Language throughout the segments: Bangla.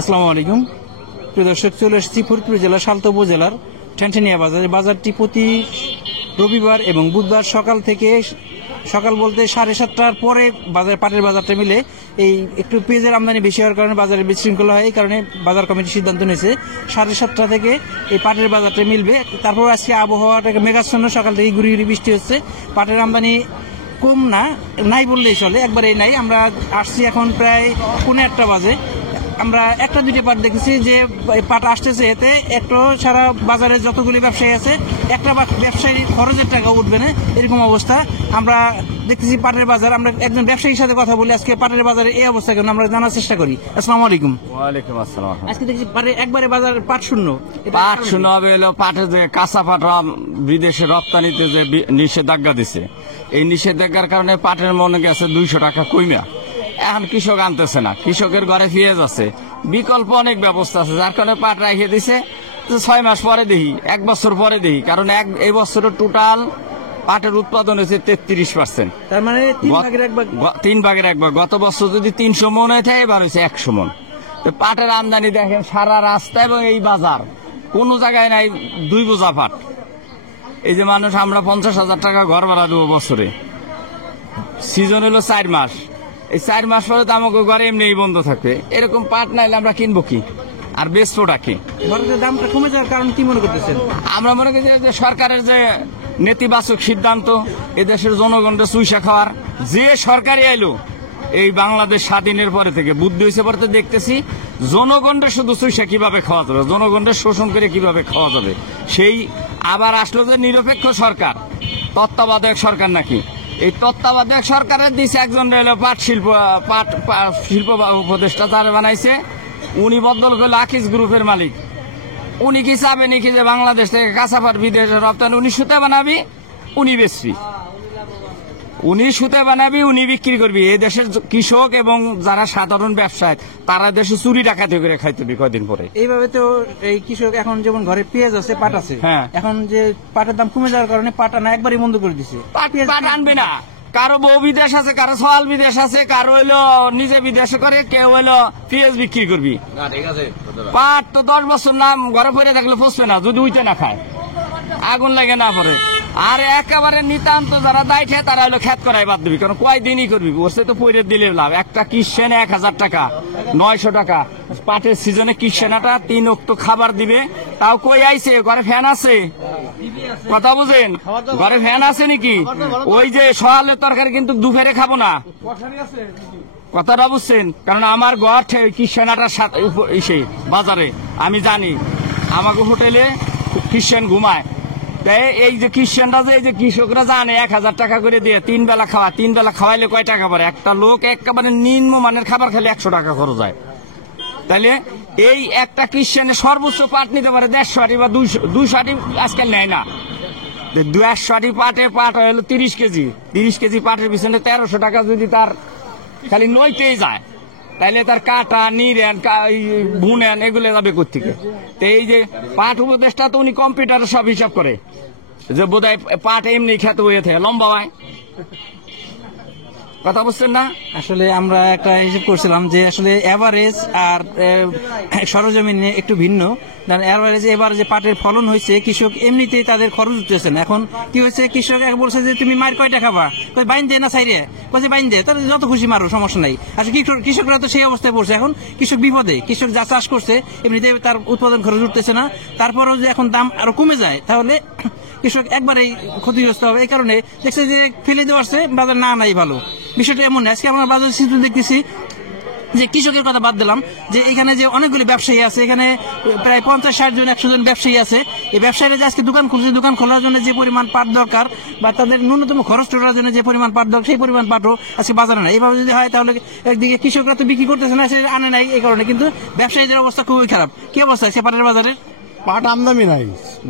আসসালামু আলাইকুম প্রিয় দর্শক, চলে এসেছি ফরিদপুর জেলার সালতা উপজেলার ঠ্যানঠানিয়া বাজারে। বাজারটি প্রতি রবিবার এবং বুধবার সকাল বলতে 7:30টার পরে পাটের বাজারটা মিলে এই একটু পেঁয়াজের আমদানি বেশি হওয়ার কারণে বাজারে বিশৃঙ্খলা হয়। এই কারণে বাজার কমিটি সিদ্ধান্ত নিয়েছে 7:30টা থেকে এই পাটের বাজারটা মিলবে। তারপর আজকে আবহাওয়াটা মেঘাচ্ছন্ন, সকাল থেকে গুড়ি গুড়ি বৃষ্টি হচ্ছে। পাটের আমদানি কম না, নাই বললেই চলে, একবারেই নাই। আমরা আসছি এখন প্রায় 1:15 বাজে। আমরা একটা দুইটা পাট দেখেছি যে পাট আসতেছে, এতে একটু সারা বাজারে যতগুলি ব্যবসায়ী আছে একটা ব্যবসায়ী খরচের টাকা উঠবে না, এরকম অবস্থা আমরা দেখতেছি পাটের বাজার। আমরা একজন ব্যবসায়ীর সাথে কথা বলি আজকে পাটের বাজারে এই অবস্থা কেন আমরা জানার চেষ্টা করি। আসসালামু আলাইকুম। ওয়ালাইকুম আসসালাম। আজকে দেখছি একবারে বাজার পাট শূন্য হবে এলো পাটের যে কাঁচা পাট বিদেশে রপ্তানিতে যে নিষেধাজ্ঞা দিছে, এই নিষেধাজ্ঞার কারণে পাটের মনে গেছে 200 টাকা কইমা। এখন কৃষক আনতেছে না, কৃষকের ঘরে পেঁয়াজ আছে, বিকল্প অনেক ব্যবস্থা আছে, যার কারণে পাট রেখে দিছে। 6 মাস পরে দেখি, 1 বছর পরে দেখি, কারণ এই বছরের টোটাল পাটের উৎপাদন হয়েছে 33%। তার মানে 3 ভাগের 1 ভাগ। গত বছর যদি 300 মন হয়ে থাকে, এবার হয়েছে 100 মন। তো পাটের আমদানি দেখেন সারা রাস্তা এবং এই বাজার কোনো জায়গায় নাই 2 বোঝা পাট। এই যে মানুষ আমরা 50,000 টাকা ঘর ভাড়া দেবো বছরে, সিজন হলো 4 মাস, এই 4 মাস পরে তো আমাকে ঘরে এমনি বন্ধ থাকবে। এরকম পাট নাইলে আমরা কিনবো কি আর বেচবোটা কি? দামটা কমে যাওয়ার কারণ কি মনে করতেছেন? আমরা মনে করি যে সরকারের যে নেতিবাচক সিদ্ধান্ত, এদেশের জনগণকে চুইসা খাওয়ার, যে সরকারই এলো এই বাংলাদেশ স্বাধীনের পরে থেকে বুদ্ধি হয়েছে পরে দেখতেছি জনগণকে শুধু চুইসা কিভাবে খাওয়া যাবে, জনগণকে শোষণ করে কিভাবে খাওয়া যাবে। সেই আবার আসলো যে নিরপেক্ষ সরকার, তত্ত্বাবধায়ক সরকার নাকি। এই তত্ত্বাবধায়ক সরকারের দিছে একজন রইল পাট শিল্প উপদেষ্টা, তারা বানাইছে উনি বদল করলো আকিজ গ্রুপের মালিক। উনি কি চাবে নাকি যে বাংলাদেশ থেকে কাঁচা পাট বিদেশে রপ্তানি? উনি সুতে বানাবি, উনি বেচবি, উনি সুতে বানাবি, উনি বিক্রি করবি। এই দেশের কৃষক এবং যারা সাধারণ ব্যবসায়ী তারা দেশে চুরি ডাকাতি করে খাইতে হবে কয়দিন পরে। এইভাবে তো এই কৃষক এখন যেমন ঘরে পেঁয়াজ আছে, পাট আছে, হ্যাঁ, এখন যে পাটের দাম কমে যাওয়ার কারণে পাট আনা একবারই বন্ধ করে দিছে। পাট আনবে না, কারো বউ বিদেশ আছে, কারো সওয়াল বিদেশ আছে, কারো হইলো নিজে বিদেশে করে, কেউ হইলো পেঁয়াজ বিক্রি করবি। পাট তো 10 বছর নাম ঘরে পড়ে থাকলে ফসবে না, যদি উইতে না খায়, আগুন লাগে না পরে। আর একেবারে নিতান্ত যারা দায় খায় তারা হলো খেত করাই বাদ দিবি, কারণ কয়দিনই করবি, ওরসে তো পইরে দিলে লাভ। একটা কিষেনে 1000 টাকা, 900 টাকা। পাটের সিজনে কিষেনাটা 3 অক্টো খাবার দিবে, তাও কই আইছে? ঘরে ফ্যান আছে, কথা বুঝেন? ঘরে ফ্যান আছে নাকি? ওই যে সকালের তরকারি কিন্তু দুপুরে খাবো না, কথাটা বুঝছেন? কারণ আমার ঘর কিষেনাটার সাথে বাজারে আমি জানি আমাকে হোটেলে খ্রিস্টান ঘুমায়। এই যে খ্রিস্টানরা যে এই যে কৃষকরা জানে 1000 টাকা করে দিয়ে 3 বেলা খাওয়া, 3 বেলা খাওয়াইলে কয় টাকা পড়ে? একটা লোক একেবারে নিম্ন মানের খাবার খেলে 100 টাকা খরচ হয়। তাহলে এই একটা খ্রিস্টানে সর্বোচ্চ পাট নিতে পারে 150 আটি বা 200 আটি, আজকাল নেয় না। 200 আটি পাট হলো 30 কেজি, 30 কেজি পাটের পিছনে 1300 টাকা যদি তার খালি নইতেই যায়, তাইলে তার কাটা নিরেন বুনেন এগুলো যাবে কোথেকে? তো এই যে পাট উপদেষ্টা তো উনি কম্পিউটারে সব হিসাব করে, যে বোধহয় পাট এমনি খেত হয়ে থাকে লম্বা হয়, কথা বুঝছেন না? আসলে আমরা একটা হিসাব করছিলাম যে আসলে এভারেজ আর সরজমিনে একটু ভিন্ন। এভারেজ এবার যে পাটের ফলন হয়েছে, কৃষক এমনিতেই তাদের খরচ উঠতেছে না। এখন কি হয়েছে, কৃষক এক বলছে যে তুমি মার কয়টা খাবা, বাইন দে না চাইরে, বলছে বাইন দে, তাহলে যত খুশি মারো, সমস্যা নাই। আসলে কৃষকরা তো সেই অবস্থায় পড়ছে, এখন কৃষক বিপদে। কৃষক যা চাষ করছে এমনিতেই তার উৎপাদন খরচ উঠতেছে না, তারপরেও যে এখন দাম আরো কমে যায়, তাহলে কৃষক একবারেই ক্ষতিগ্রস্ত হবে। এই কারণে দেখছে যে ফেলে দেওয়া আসছে, বাজার না নাই ভালো। বিষয়টা এমন না, আজকে আমরা বাজার চিত্র দেখতেছি যে কৃষকের কথা বাদ দিলাম, যে এখানে যে অনেকগুলি ব্যবসায়ী আছে, এখানে প্রায় 50-60 জন 100 জন ব্যবসায়ী আছে। এই ব্যবসায়ীরা যে আজকে দোকান খুলছে, দোকান খোলার জন্য যে পরিমাণ পাট দরকার বা তাদের ন্যূনতম খরচ তোলার জন্য যে পরিমাণ পাট দরকার, সেই পরিমাণ পাটও আজকে বাজারে নাই। এইভাবে যদি হয় তাহলে একদিকে কৃষকরা তো বিক্রি করতেছে না, সে আনে নাই, এই কারণে কিন্তু ব্যবসায়ীদের অবস্থা খুবই খারাপ। কি অবস্থা আছে পাটের বাজারে? পাট আমদানি নাই,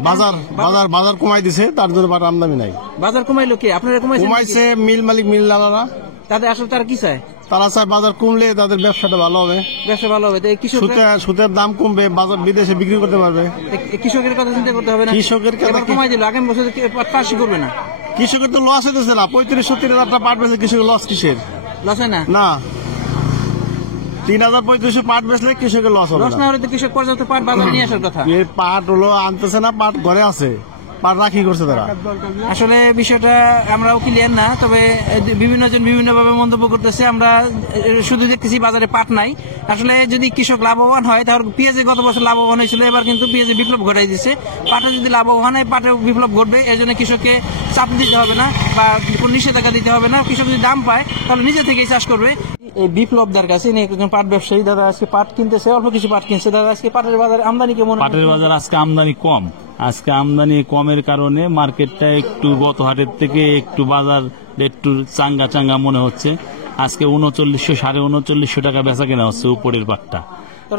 বাজার কমাই দিছে, তার জন্য পাট আমদানি নাই। বাজার কমাইলো কে? আপনারা কমাইছে মিল মালিক, মিল লালারা। তাদের আসলে তারা কি চায়? তারা চায় বাজার কমলে তাদের ব্যবসাটা ভালো হবে, ব্যবসা ভালো হবে, সুতের দাম কমবে, বাজার বিদেশে বিক্রি করতে পারবে। কৃষকের কথা চিন্তা করতে হবে না, কৃষকের কথা কমাই দিল, আগামী বছর চাষই করবে না। কৃষকের তো লস হইতেছে না, 35-70 হাজার টাকা পাট বেচে কৃষকের লস কিসের? লস হয় না, না। 3,3500 পাট বেচলে কৃষকের লস হবে লস না হলে তো কৃষক পর্যাপ্ত পাট বাজারে নিয়ে আসার কথা। এই পাট হলো আনতেছে না, পাট ঘরে আছে, পাট রাখি করছে তারা। আসলে বিষয়টা আমরাও ক্লিয়ার না, তবে বিভিন্ন জন বিভিন্ন ভাবে মন্তব্য করতেছে। আমরা শুধু দেখতেছি বাজারে পাট নাই। আসলে যদি কৃষক লাভবান হয় তাহলে পেঁয়াজে গত বছর লাভবান হয়েছিল, এবার কিন্তু পেঁয়াজে বিপ্লব ঘটাই দিচ্ছে। পাটে যদি লাভবান হয় পাটে বিপ্লব ঘটবে, এর জন্য কৃষককে চাপ দিতে হবে না বা কোনো নিষেধাজ্ঞা দিতে হবে না। কৃষক যদি দাম পায় তাহলে নিজে থেকেই চাষ করবে। এই বিপ্লবদার কাছে একজন পাট ব্যবসায়ী দাদা আজকে পাট কিনতেছে, অল্প কিছু পাট কিনছে। দাদা আজকে পাটের বাজার আমদানি কেমন? পাটের বাজার আজকে আমদানি কম। আজকে আমদানি কমের কারণে মার্কেটটা একটু গত হাটের থেকে একটু বাজার একটু চাঙ্গা চাঙ্গা মনে হচ্ছে। আজকে 3900 3950 টাকা বেচা কেনা হচ্ছে উপরের পাটটা।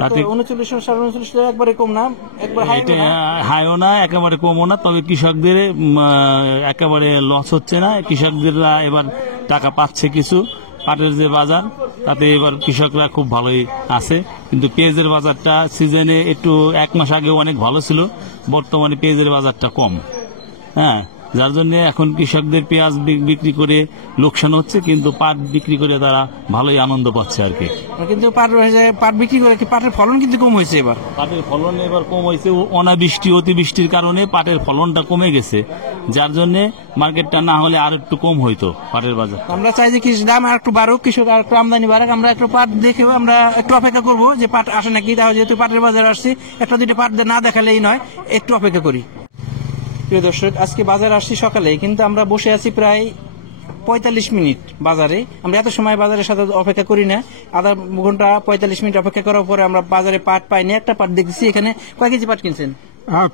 তাতে 39 39 একবারে কম না, একবার এটা হাইও না, একেবারে কমও না। তবে কৃষকদের একেবারে লস হচ্ছে না, কৃষকদেররা এবার টাকা পাচ্ছে কিছু। পাটের যে বাজার তাতে এবার কৃষকরা খুব ভালোই আছে। কিন্তু পেঁয়াজের বাজারটা সিজনে একটু 1 মাস আগে অনেক ভালো ছিল, বর্তমানে পেঁয়াজের বাজারটা কম। হ্যাঁ, যার জন্য এখন কৃষকদের পেঁয়াজ বিক্রি করে লোকসান হচ্ছে, কিন্তু পাট বিক্রি করে তারা ভালোই আনন্দ পাচ্ছে আর কি। কিন্তু পাট বিক্রি করে পাটের ফলন কিন্তু কম হয়েছে এবার। পাটের ফলন এবার কম হয়েছে, অনাবৃষ্টি অতিবৃষ্টির কারণে পাটের ফলনটা কমে গেছে, যার জন্য মার্কেটটা না হলে আর একটু কম হইতো পাটের বাজার। আমরা চাই যে দাম আর একটু বাড়ুক, কৃষক আর একটু আমদানি বাড়ুক। আমরা একটু পাট দেখে আমরা একটু অপেক্ষা করবো যে পাট আসে নাকি। তাহলে যেহেতু পাটের বাজার আসছে, একটা দুটো পাট না দেখালেই নয়, একটু অপেক্ষা করি। প্রিয় দর্শক, আজকে বাজার আসছি সকালে, কিন্তু আমরা বসে আছি প্রায় 45 মিনিট বাজারে। আমরা এত সময় বাজারের সাথে অপেক্ষা করি না, আধা ঘন্টা 45 মিনিট অপেক্ষা করার পরে আমরা বাজারে পাট পাইনি। একটা পাট দেখছি। এখানে কয় কেজি পাট কিনছেন?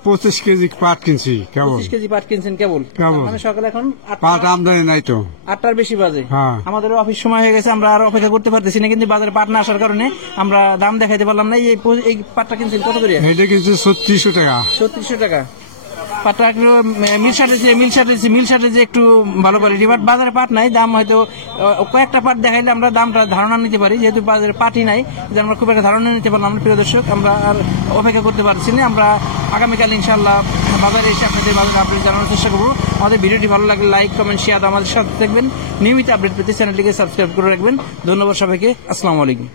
25 কেজি পাট কিনছি। কেবল 25 কেজি পাট কিনছেন কেবল? মানে সকালে এখন পাট আমদানি নাই তো, 8টার বেশি বাজে। হ্যাঁ। আমাদের অফিস সময় হয়ে গেছে, আমরা আর অপেক্ষা করতে পারতেছি না। কিন্তু বাজারে পাট না আসার কারণে আমরা দাম দেখাইতে পারলাম না। এই পাটটা কিনছেন কত করে? এটা কিনছি 3600 টাকা। 3600 টাকা। পাটটা একটু মিল শার্টে যে একটু ভালো কোয়ালিটি। বাট বাজারে পাট নাই, দাম হয়তো কয়েকটা পাট দেখাইলে আমরা দামটা ধারণা নিতে পারি। যেহেতু বাজারে পাটই নাই, যে আমরা খুব একটা ধারণা নিতে পারলাম না। প্রিয় দর্শক, আমরা আর অপেক্ষা করতে পারছি না। আমরা আগামীকাল ইনশাআল্লাহ বাজারে এসে আপনাদের বাজারে আপডেট জানানোর চেষ্টা করবো। আমাদের ভিডিওটি ভালো লাগলে লাইক, কমেন্ট, শেয়ার আমাদের সাথে দেখবেন। নিয়মিত আপডেট পেতে চ্যানেলটিকে সাবস্ক্রাইব করে রাখবেন। ধন্যবাদ সবাইকে। আসসালামু আলাইকুম।